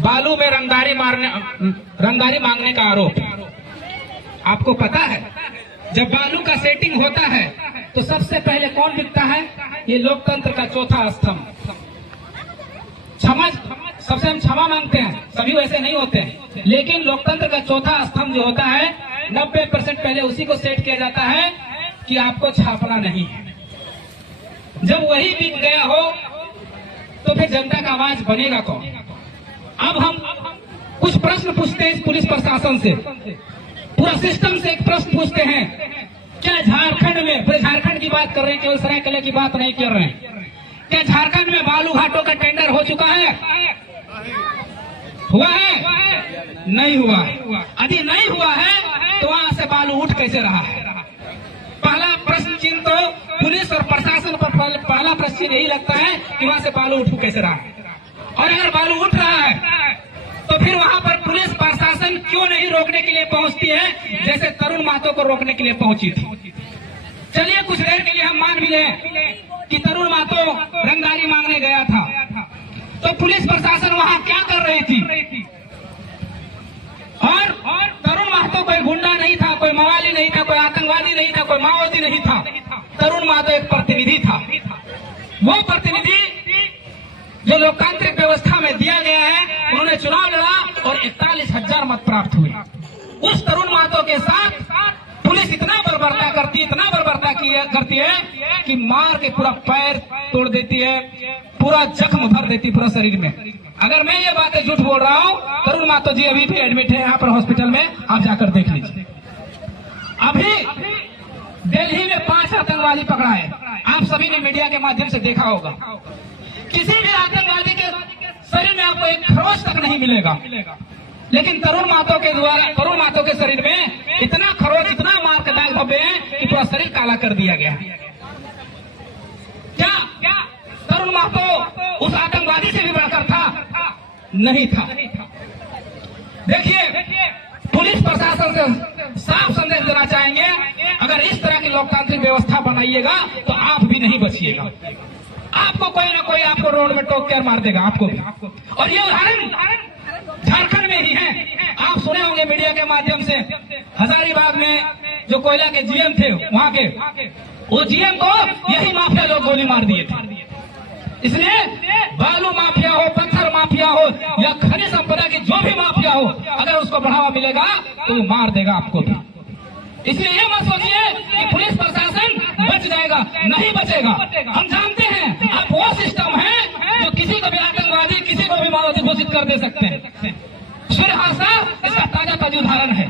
बालू में रंगदारी मांगने का आरोप। आपको पता है जब बालू का सेटिंग होता है तो सबसे पहले कौन बिकता है? ये लोकतंत्र का चौथा स्तंभ। सबसे हम क्षमा मांगते हैं, सभी वैसे नहीं होते हैं, लेकिन लोकतंत्र का चौथा स्तंभ जो होता है 90% पहले उसी को सेट किया जाता है कि आपको छापना नहीं है। जब वही बिक गया हो तो फिर जनता का आवाज बनेगा कौन? अब हम कुछ प्रश्न पूछते हैं पुलिस प्रशासन से, पूरा सिस्टम से एक प्रश्न पूछते हैं, क्या झारखंड में, पूरे झारखंड की बात कर रहे हैं, केवल सरायकेला की बात नहीं कर रहे हैं, क्या झारखंड में बालू घाटों का टेंडर हो चुका है? हुआ है? नहीं हुआ। यदि नहीं हुआ है तो वहां से बालू उठ कैसे रहा है? पहला प्रश्न चिन्ह तो पुलिस और प्रशासन पर पहला प्रश्न चिन्ह यही लगता है कि वहां से बालू उठ कैसे रहा है। और अगर बालू उठ रहा है तो फिर वहां पर पुलिस प्रशासन क्यों नहीं रोकने के लिए पहुंचती है जैसे तरुण महतो को रोकने के लिए पहुंची थी? चलिए कुछ देर के लिए हम मान भी लें कि तरुण महतो रंगदारी मांगने गया था, तो पुलिस प्रशासन वहां क्या कर रही थी? और तरुण महतो कोई गुंडा नहीं था, कोई मवाली नहीं था, कोई आतंकवादी नहीं था, कोई माओवादी नहीं था। तरुण महतो एक प्रतिनिधि था। वो प्रतिनिधि जो लोकतांत्रिक व्यवस्था में दिया गया है, उन्होंने चुनाव लड़ा और 41,000 मत प्राप्त हुए। उस तरुण महतो के साथ पुलिस इतना बर्बरता करती है कि मार के पूरा पैर तोड़ देती है, पूरा जख्म भर देती पूरा शरीर में। अगर मैं ये बातें झूठ बोल रहा हूँ, तरुण महतो जी अभी भी एडमिट है यहाँ पर हॉस्पिटल में, आप जाकर देख लीजिए। अभी दिल्ली में 5 आतंकवादी पकड़ा है, आप सभी ने मीडिया के माध्यम से देखा होगा। किसी भी आतंकवादी के शरीर में आपको एक खरोच तक नहीं मिलेगा, लेकिन तरुण महतो के शरीर में इतना खरोच, इतना मार के दाग धब्बे हैं कि पूरा शरीर काला कर दिया गया। क्या तरुण महतो उस आतंकवादी से भी बढ़कर था? नहीं था। देखिए, पुलिस प्रशासन से साफ संदेश देना चाहेंगे, अगर इस तरह की लोकतांत्रिक व्यवस्था बनाइएगा तो आप भी नहीं बचिएगा। आपको कोई ना कोई आपको रोड में टोक कर मार देगा, आपको भी। और ये उदाहरण झारखंड में ही है। आप सुने होंगे मीडिया के माध्यम से, हजारीबाग में जो कोयला के जीएम थे, वहां के वो जीएम को यही माफिया लोग गोली मार दिए थे। इसलिए बालू माफिया हो, पत्थर माफिया हो या खनिज संपदा की जो भी माफिया हो, अगर उसको बढ़ावा मिलेगा तो वो मार देगा आपको भी। इसलिए ये मत सोचिए कि पुलिस प्रशासन बच जाएगा, नहीं बचेगा। हम जानते हैं आप वो सिस्टम है जो किसी को भी आतंकवादी, किसी को भी माओवादी घोषित कर दे सकते हैं। फिर हादसा इसका ताजा उदाहरण है।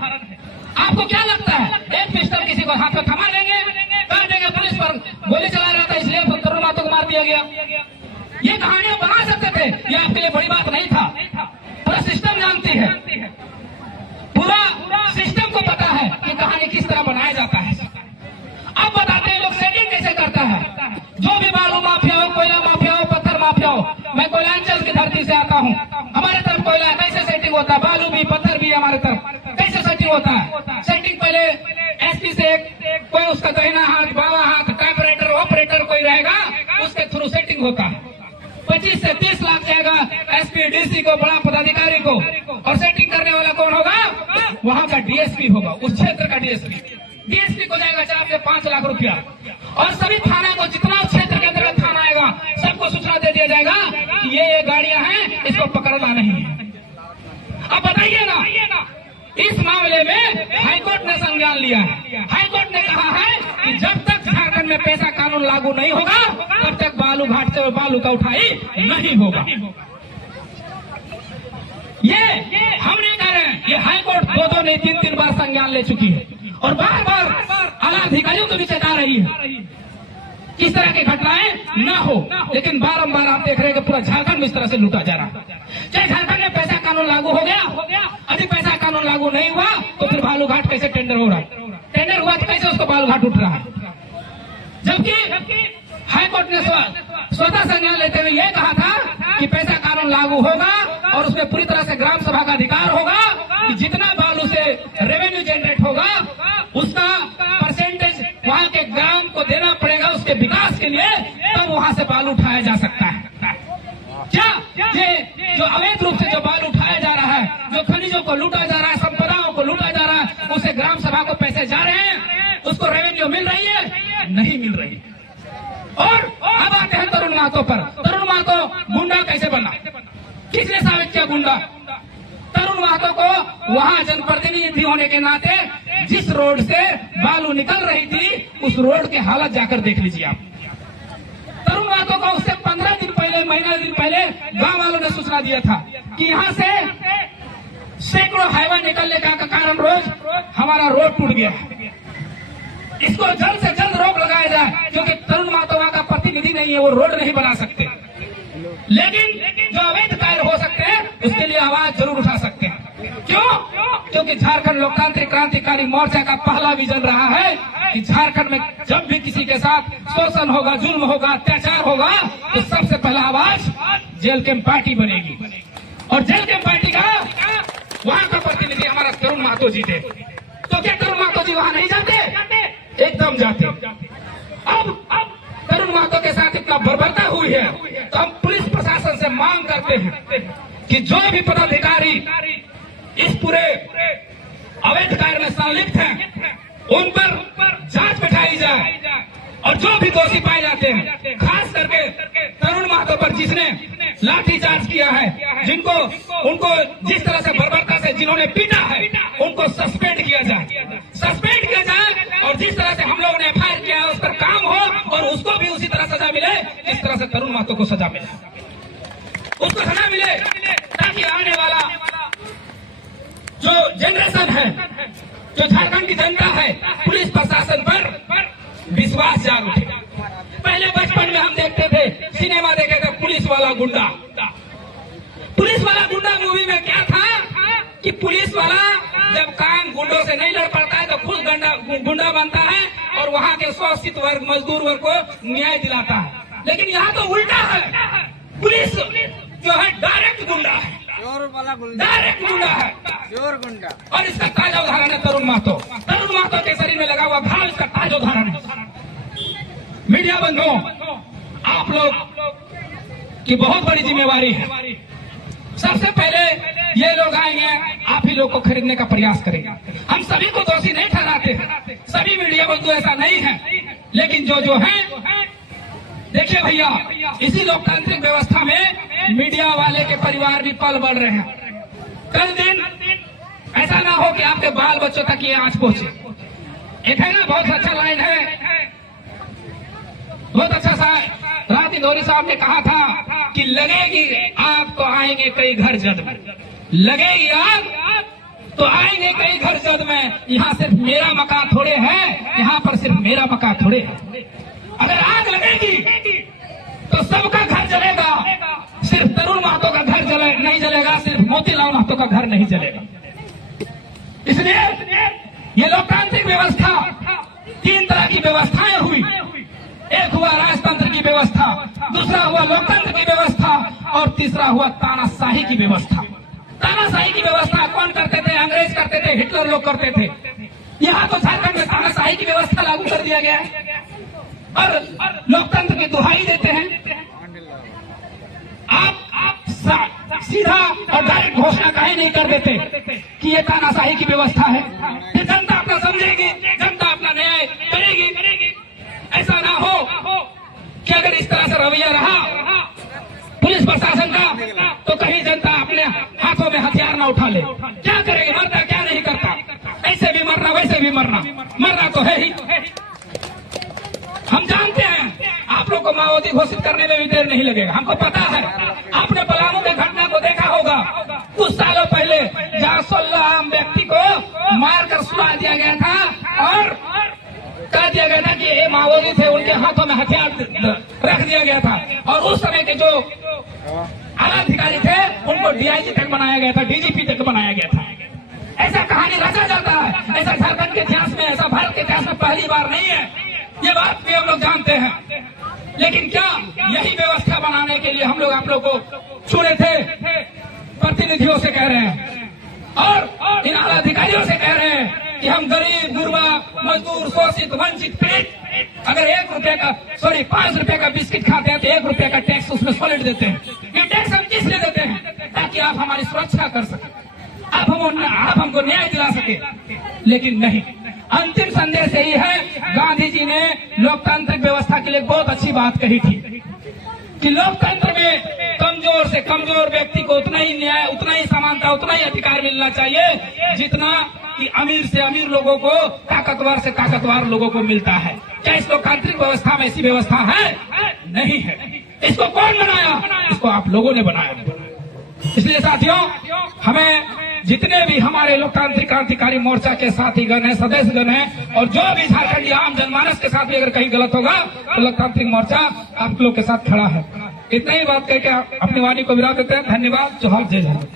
आपको क्या लगता है एक पिस्टल किसी को हाथ में थमा देंगे, कर देंगे, पुलिस पर गोली चला रहा था इसलिए तरुण महतो को मार दिया गया? ये कहानियां बना सकते थे, ये आपके लिए बड़ी बात नहीं था। पूरा सिस्टम जानती है, पूरा सिस्टम को पता है कि कहानी किस तरह बनाया जाता है। अब बताते हैं लोग सेटिंग कैसे करता है। जो भी बालू माफिया हो, कोयला माफिया हो, पत्थर माफिया हो, मैं कोयलांचल की धरती से आता हूँ, हमारे तरफ कोयला कैसे सेटिंग होता है, बालू भी पत्थर भी हमारे तरफ कैसे सेटिंग होता है। सेटिंग पहले एसपी से कोई उसका दाहिना हाथ, बावा हाथ, टाइपराइटर ऑपरेटर कोई रहेगा, उसके थ्रू सेटिंग होता है। 25 से 30 लाख जाएगा एसपी डीसी को, बड़ा पदाधिकारी को, और सेटिंग करने वाला कौन होगा? वहां का डीएसपी होगा, उस क्षेत्र का डीएसपी को जाएगा 4 से 5 लाख रुपया। और सभी थाना को, जितना क्षेत्र के अंतर्गत थाना आएगा, सबको सूचना दे दिया जाएगा कि ये गाड़ियां हैं, इसको पकड़ना नहीं है। अब बताइए ना, इस मामले में हाईकोर्ट ने संज्ञान लिया है। हाईकोर्ट ने कहा है कि जब तक झारखंड में पैसा कानून लागू नहीं होगा तब तक बालू घाट से बालू का उठाई नहीं होगा। ये हम नहीं कह रहे हैं, ये हाईकोर्ट 2 नहीं 3 बार संज्ञान ले चुकी है और बार बार आला अधिकारियों को भी चेता रही है किस तरह की घटनाएं न हो। लेकिन बारंबार आप देख रहे हैं कि पूरा झारखंड इस तरह से लूटा जा रहा है। चाहे झारखंड में पैसा कानून लागू हो गया, यदि पैसा कानून लागू नहीं हुआ तो फिर बालू घाट कैसे टेंडर हो रहा है? टेंडर हुआ तो कैसे उसको बालू घाट उठ रहा है? जबकि हाईकोर्ट ने स्वतः संज्ञान लेते हुए यह कहा था कि पैसा कानून लागू होगा और उसमें पूरी तरह से ग्राम सभा का अधिकार होगा कि जितना बालू से रेवेन्यू जनरेट होगा उसका परसेंटेज वहां के ग्राम को देना पड़ेगा उसके विकास के लिए, तब वहां से बालू उठाया जा सकता है। क्या ये जो अवैध रूप से जो बालू उठाया पैसे जा रहे हैं, उसको रेवेन्यू मिल रही है? नहीं मिल रही है। और अब आते हैं तरुण महतो पर। तरुण महतो गुंडा कैसे बना? किसने साबित किया गुंडा? तरुण महतो को वहां जनप्रतिनिधि होने के नाते जिस रोड से बालू निकल रही थी, उस रोड के हालत जाकर देख लीजिए आप। तरुण महतो को उससे 15 दिन पहले, महीना दिन पहले गांव वालों ने सूचना दिया था कि यहाँ से सैकड़ों हाईवे निकलने का कारण रोज हमारा रोड टूट गया है, इसको जल्द से जल्द रोक लगाया जाए, क्योंकि तरुण महतो वहां का प्रतिनिधि नहीं है, वो रोड नहीं बना सकते। लेकिन जो अवैध कार्य हो सकते हैं उसके लिए आवाज जरूर उठा सकते हैं। क्यों? क्योंकि झारखंड लोकतांत्रिक क्रांतिकारी मोर्चा का पहला विजन रहा है कि झारखंड में जब भी किसी के साथ शोषण होगा, जुल्म होगा, अत्याचार होगा, तो सबसे पहला आवाज जेल कैंप पार्टी बनेगी। और जेल कैंप पार्टी का वहां का प्रतिनिधि हमारा तरुण महतो जी थे। तो क्या तरुण महतो जी वहां नहीं जाते? एकदम जाते। अब तरुण महतो के साथ इतना बर्बरता हुई है, तो हम पुलिस प्रशासन से मांग करते हैं कि जो भी पदाधिकारी इस पूरे अवैध कार्य में संलिप्त हैं, उन पर जांच बैठाई जाए, और जो भी दोषी पाए जाते हैं, खास करके तरुण महतो पर जिसने लाठीचार्ज किया है, जिनको उनको जिस तरह से बर्बरता से जिन्होंने पीटा है, उनको सस्पेंड किया जाए, और जिस तरह से हम लोगों ने एफआईआर किया है उस पर काम हो, और उसको भी उसी तरह सजा मिले जिस तरह से तरुण महतो को सजा मिले, उसको सजा मिले, ताकि आने वाला जो जनरेशन है, जो झारखंड की जनता है, पुलिस प्रशासन पर विश्वास जाग उठे। पहले बचपन में हम देखते थे, सिनेमा देखे थे, पुलिस वाला गुंडा। पुलिस वाला गुंडा मूवी में क्या था कि पुलिस वाला जब काम गुंडों से नहीं लड़ पाता है तो खुद गुंडा बनता है, और वहां के शोषित वर्ग, मजदूर वर्ग को न्याय दिलाता है। लेकिन यहाँ तो उल्टा है, पुलिस जो है डायरेक्ट गुंडा है, डायरेक्ट गुंडा है, गुंडा। और इसका ताजा उदाहरण है तरुण महतो। तरुण महतो के शरीर में लगा हुआ घाव इसका ताजा उदाहरण है। मीडिया बंधुओं, आप लोग की बहुत बड़ी जिम्मेवारी है। सबसे पहले ये लोग आएंगे, आप ही लोग को खरीदने का प्रयास करेंगे। हम सभी को दोषी नहीं ठहराते, सभी मीडिया बंधु ऐसा नहीं है, लेकिन जो है, देखिए भैया, इसी लोकतांत्रिक व्यवस्था में मीडिया वाले के परिवार भी पल बढ़ रहे हैं। कल दिन ऐसा ना हो कि आपके बाल बच्चों तक ये आंच पहुंचे। एक है ना, बहुत अच्छा लाइन है, बहुत अच्छा सा, रात इंदौरी साहब ने कहा था कि लगेगी आग तो आएंगे कई घर जद में, लगेगी आग तो आएंगे कई घर जद में। यहाँ सिर्फ मेरा मकान थोड़े है, यहाँ पर सिर्फ मेरा मकान थोड़े है। अगर आग लगेगी तो सबका घर जलेगा, सिर्फ तरुण महतो का घर नहीं जलेगा, सिर्फ मोतीलाल महतो का घर नहीं जलेगा। इसलिए ये लोकतांत्रिक व्यवस्था, 3 तरह की व्यवस्थाएं हुई। एक हुआ राजतंत्र की व्यवस्था, दूसरा हुआ लोकतंत्र की व्यवस्था, और तीसरा हुआ तानाशाही की व्यवस्था। तानाशाही की व्यवस्था कौन करते थे? अंग्रेज करते थे, हिटलर लोग करते थे। यहाँ तो झारखंड में तानाशाही की व्यवस्था लागू कर दिया गया है, और लोकतंत्र की दुहाई देते हैं। आप सीधा और डायरेक्ट घोषणा काहे नहीं कर देते कि ये तानाशाही की व्यवस्था है? फिर जनता अपना समझेगी, जनता अपना न्याय करेगी। ऐसा ना हो कि अगर इस तरह से रवैया रहा पुलिस प्रशासन का, तो कहीं जनता अपने हाथों में हथियार ना उठा ले। क्या करेगी? मरता क्या नहीं करता, ऐसे भी मरना वैसे भी मरना तो है ही। हम जानते हैं आप लोग को माओवादी घोषित करने में भी देर नहीं लगेगा, हमको पता है। आपने पलामू की घटना को देखा होगा, कुछ सालों पहले, जहाँ 16 आम व्यक्ति को मारकर सुला दिया गया था, और कह दिया गया था कि ये माओवादी थे, उनके हाथों में हथियार रख दिया गया था, और उस समय के जो आला अधिकारी थे उनको डीआईजी तक बनाया गया था, डीजीपी तक बनाया गया था। ऐसा कहानी रचा जाता है, ऐसा झारखंड के इतिहास में, ऐसा भारत के इतिहास में पहली बार नहीं है। ये बात भी हम लोग जानते हैं। लेकिन क्या यही व्यवस्था बनाने के लिए हम लोग आप लोग को चुने थे? प्रतिनिधियों से कह रहे हैं, और इन आला अधिकारियों से कह रहे हैं कि हम गरीब, गुरबा, मजदूर, शोषित, वंचित, पीड़ित, अगर 1 रुपए का 5 रुपए का बिस्किट खाते हैं तो 1 रुपए का टैक्स उसमें सॉलिड देते हैं। ये टैक्स हम किस लिए देते हैं? ताकि आप हमारी सुरक्षा कर सके, आप हमको न्याय दिला सके। लेकिन नहीं, अंतिम संदेश यही है, गांधी जी ने लोकतांत्रिक व्यवस्था के लिए बहुत अच्छी बात कही थी कि लोकतंत्र में कमजोर से कमजोर व्यक्ति को उतना ही न्याय, उतना ही समानता, उतना ही अधिकार मिलना चाहिए जितना कि अमीर से अमीर लोगों को, ताकतवर से ताकतवर लोगों को मिलता है। क्या इस लोकतांत्रिक व्यवस्था में ऐसी व्यवस्था है? नहीं है। इसको कौन बनाया? इसको आप लोगों ने बनाया। इसलिए साथियों, हमें जितने भी हमारे लोकतांत्रिक क्रांतिकारी मोर्चा के साथीगण हैं, सदस्यगण हैं, और जो भी झारखंडी आम जनमानस के साथ भी अगर कहीं गलत होगा तो लोकतांत्रिक मोर्चा आप लोग के साथ खड़ा है। इतना ही बात कहकर अपनी वाणी को विराम देते हैं। धन्यवाद। जोहार, जय जवान।